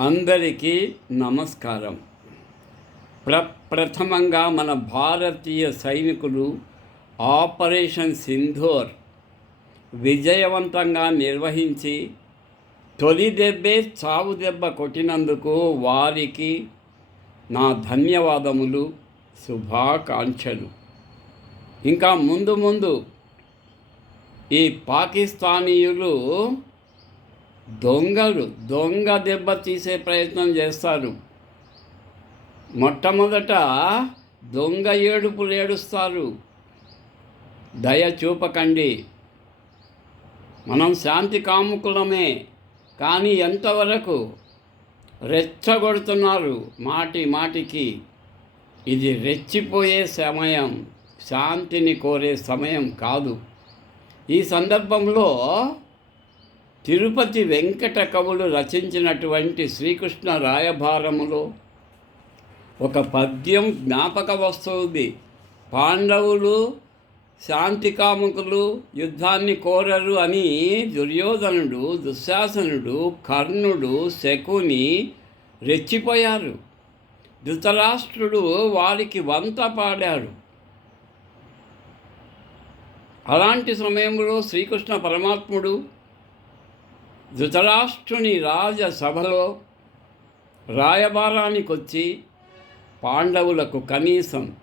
అందరికీ నమస్కారం. ప్ర ప్రథమంగా మన భారతీయ సైనికులు ఆపరేషన్ సింధోర్ విజయవంతంగా నిర్వహించి తొలి దెబ్బే చావు దెబ్బ కొట్టినందుకు వారికి నా ధన్యవాదములు శుభాకాంక్షలు. ఇంకా ముందు ముందు ఈ పాకిస్తానీయులు దొంగలు దొంగ దెబ్బ తీసే ప్రయత్నం చేస్తారు. మొట్టమొదట దొంగ ఏడుపులు ఏడుస్తారు. దయ చూపకండి. మనం శాంతి కాముకులమే కానీ ఎంతవరకు రెచ్చగొడుతున్నారు మాటి మాటికి. ఇది రెచ్చిపోయే సమయం శాంతిని కోరే సమయం కాదు. ఈ సందర్భంలో తిరుపతి వెంకట కవులు రచించినటువంటి శ్రీకృష్ణ రాయభారములో ఒక పద్యం జ్ఞాపక వస్తుంది పాండవులు శాంతికాముకులు యుద్ధాన్ని కోరరు అని దుర్యోధనుడు దుశ్శాసనుడు కర్ణుడు శకుని రెచ్చిపోయారు. ధృతరాష్ట్రుడు వారికి వంత పాడాడు. అలాంటి సమయంలో శ్రీకృష్ణ పరమాత్ముడు ధృతరాష్ట్రుని రాజసభలో రాయబారానికి వచ్చి పాండవులకు కనీసం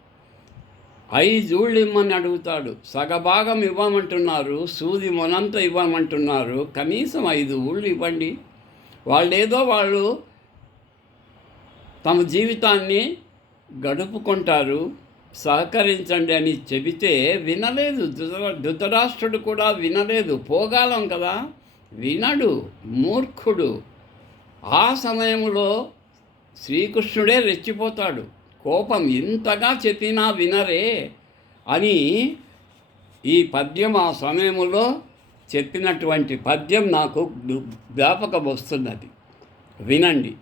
ఐజూళ్ళు ఇమ్మని అడుగుతాడు సగభాగం ఇవ్వమంటున్నారు సూది మొనంత ఇవ్వమంటున్నారు కనీసం ఐదు ఊళ్ళు ఇవ్వండి. వాళ్ళేదో వాళ్ళు తమ జీవితాన్ని గడుపుకుంటారు సహకరించండి అని చెబితే వినలేదు. ధృత ధృతరాష్ట్రుడు కూడా వినలేదు. పోగాలం కదా. వినడు మూర్ఖుడు. ఆ సమయంలో శ్రీకృష్ణుడే రెచ్చిపోతాడు. కోపం ఇంతగా చెప్పినా వినరే అని ఈ పద్యం ఆ సమయంలో చెప్పినటువంటి పద్యం నాకు జ్ఞాపకం వస్తున్నది. వినండి.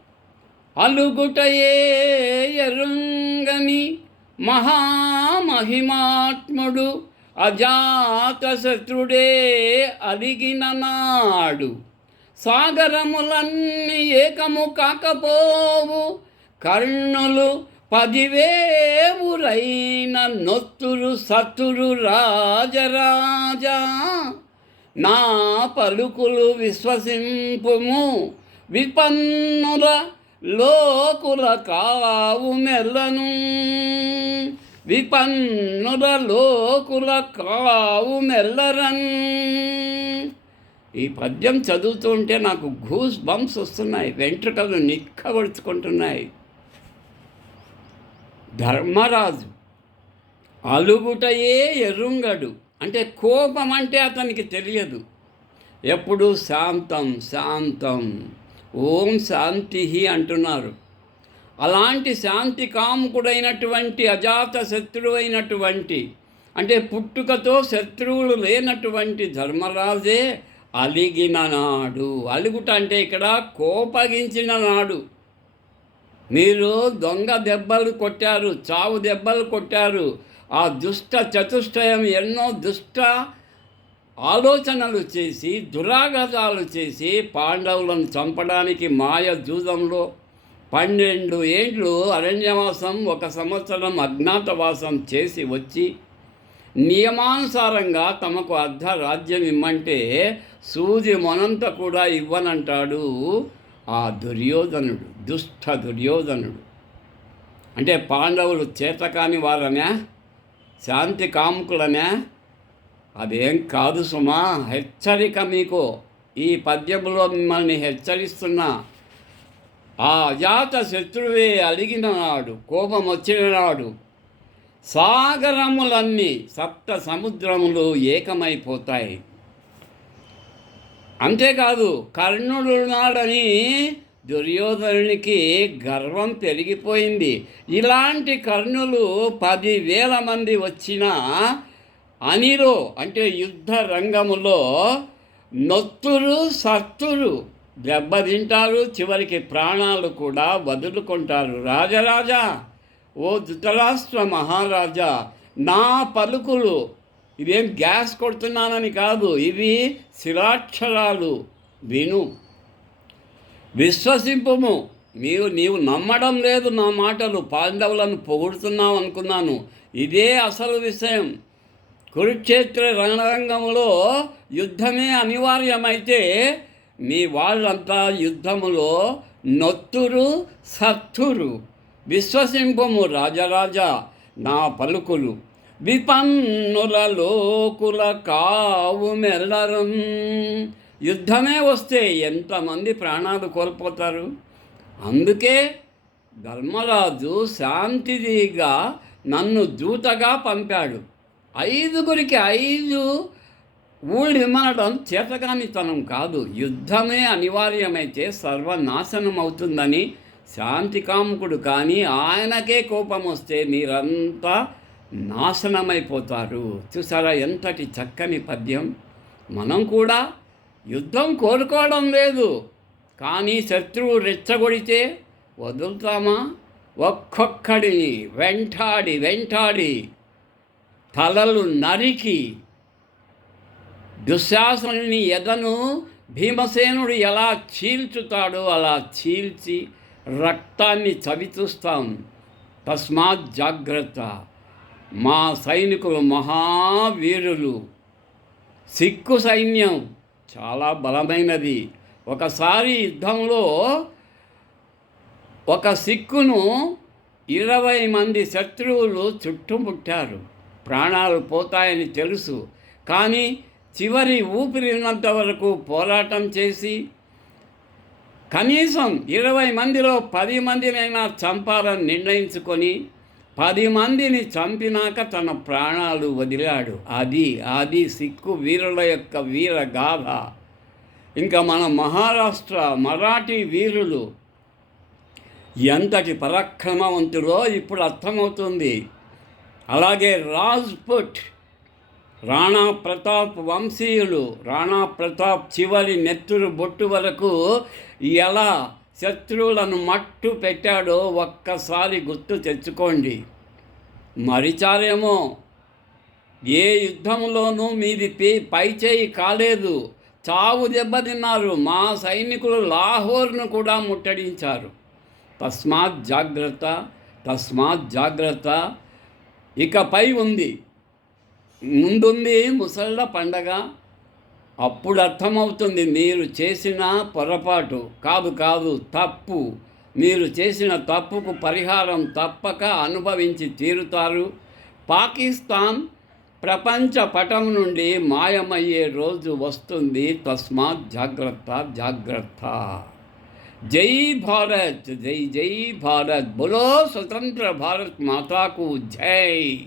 అలుగుటయే ఎరుంగని మహామహిమాత్ముడు అజాతశత్రుడే అలిగిన నాడు సాగరములన్నీ ఏకము కాకపోవు. కర్ణులు పదివేవురైన నొత్తురు సత్తురు రాజరాజా. నా పలుకులు విశ్వసింపుము. విపన్నుల లోకుల కావు మెల్లను. విపన్నుల లోకుల కావు మెల్లరన్. ఈ పద్యం చదువుతుంటే నాకు ఘూస్ బంప్స్ వస్తున్నాయి వెంట్రుకలు నిక్కబడుచుకుంటున్నాయి ధర్మరాజు అలుగుటయే ఎరుంగడు. అంటే కోపం అంటే అతనికి తెలియదు. ఎప్పుడు శాంతం శాంతం ఓం శాంతి అంటున్నారు. అలాంటి శాంతి కాముకుడైనటువంటి అజాత శత్రువైనటువంటి అంటే పుట్టుకతో శత్రువులు లేనటువంటి ధర్మరాజే అలిగిన నాడు. అలుగుట అంటే ఇక్కడ కోపగించిన నాడు. మీరు దొంగ దెబ్బలు కొట్టారు చావు దెబ్బలు కొట్టారు. ఆ దుష్ట చతుష్టయం ఎన్నో దుష్ట ఆలోచనలు చేసి దురాగతాలు చేసి పాండవులను చంపడానికి మాయ జూదంలో పన్నెండు ఏండ్లు అరణ్యవాసం ఒక సంవత్సరం అజ్ఞాతవాసం చేసి వచ్చి నియమానుసారంగా తమకు అర్ధ రాజ్యం ఇమ్మంటే సూది మొనంత కూడా ఇవ్వనంటాడు ఆ దుర్యోధనుడు దుష్ట దుర్యోధనుడు. అంటే పాండవులు చేతకాని వారనే? శాంతి కాముకులనే? అదేం కాదు సుమా హెచ్చరిక మీకు. ఈ పద్యంలో మిమ్మల్ని హెచ్చరిస్తున్నా. ఆ జాత శత్రువే అడిగిన నాడు కోపం వచ్చిన నాడు సాగరములన్నీ సప్త సముద్రములు ఏకమైపోతాయి. అంతేకాదు కర్ణుడు నాడని దుర్యోధనునికి గర్వం పెరిగిపోయింది. ఇలాంటి కర్ణులు పదివేల మంది వచ్చిన అనిలో అంటే యుద్ధ రంగములో నొత్తురు సత్తురు దెబ్బతింటారు చివరికి ప్రాణాలు కూడా వదులుకుంటారు. రాజరాజా ఓ ధృతరాష్ట్ర మహారాజా నా పలుకులు ఇవేం గ్యాస్ కొడుతున్నానని కాదు ఇవి శిలాక్షరాలు. విను. విశ్వసింపుము. నీవు నీవు నమ్మడం లేదు నా మాటలు పాండవులను పొగుడుతున్నావు అనుకున్నాను. ఇదే అసలు విషయం. కురుక్షేత్ర రణరంగంలో యుద్ధమే అనివార్యమైతే మీ వాళ్ళంతా యుద్ధములో నొత్తురు సత్తురు. విశ్వసింపము రాజరాజా నా పలుకులు. విపన్నుల లోకుల కావు మెల్లరం. యుద్ధమే వస్తే ఎంతమంది ప్రాణాలు కోల్పోతారు? అందుకే ధర్మరాజు శాంతిదిగా నన్ను దూతగా పంపాడు. ఐదుగురికి ఐదు ఊళ్ళు ఇమ్మనడం చేతకానితనం కాదు. యుద్ధమే అనివార్యమైతే సర్వనాశనం అవుతుందని శాంతికాముకుడు కానీ ఆయనకే కోపం వస్తే మీరంతా నాశనమైపోతారు. చూసారా ఎంతటి చక్కని పద్యం? మనం కూడా యుద్ధం కోరుకోవడం లేదు. కానీ శత్రువు రెచ్చగొడితే వదులుతామా? ఒక్కొక్కడిని వెంటాడి వెంటాడి తలలు నరికి దుశ్శాసనుని ఎదను భీమసేనుడు ఎలా చీల్చుతాడో అలా చీల్చి రక్తాన్ని చవిచూస్తాం. తస్మాత్ జాగ్రత్త. మా సైనికులు మహావీరులు. సిక్కు సైన్యం చాలా బలమైనది. ఒకసారి యుద్ధంలో ఒక సిక్కును ఇరవై మంది శత్రువులు చుట్టుముట్టారు. ప్రాణాలు పోతాయని తెలుసు. కానీ చివరి ఊపిరి వరకు పోరాటం చేసి కనీసం ఇరవై మందిలో పది మందినైనా చంపాలని నిర్ణయించుకొని పది మందిని చంపినాక తన ప్రాణాలు వదిలాడు. అది అది సిక్కు వీరుల యొక్క వీర గాథ. ఇంకా మన మహారాష్ట్ర మరాఠీ వీరులు ఎంతటి పరాక్రమవంతుడో ఇప్పుడు అర్థమవుతుంది. అలాగే రాజ్పుట్ రాణా ప్రతాప్ వంశీయులు రాణా ప్రతాప్ చివరి నెత్తురు బొట్టు వరకు ఎలా శత్రువులను మట్టు పెట్టాడో ఒక్కసారి గుర్తు తెచ్చుకోండి. మరిచారేమో? ఏ యుద్ధంలోనూ మీది పై చేయి కాలేదు. చావు దెబ్బతిన్నారు మా సైనికులు లాహోర్ను కూడా ముట్టడించారు. తస్మాత్ జాగ్రత్త తస్మాత్ జాగ్రత్త. ఇకపై ఉంది. ముందుంది ముసళ్ళ పండగ. అప్పుడు అర్థమవుతుంది మీరు చేసిన పొరపాటు. కాదు కాదు తప్పు. మీరు చేసిన తప్పుకు పరిహారం తప్పక అనుభవించి తీరుతారు. పాకిస్తాన్ ప్రపంచ పటం నుండి మాయమయ్యే రోజు వస్తుంది. తస్మాత్ జాగ్రత్త జాగ్రత్త. జై భారత్ జై జై భారత్. బులో స్వతంత్ర భారత్ మాతాకు జై.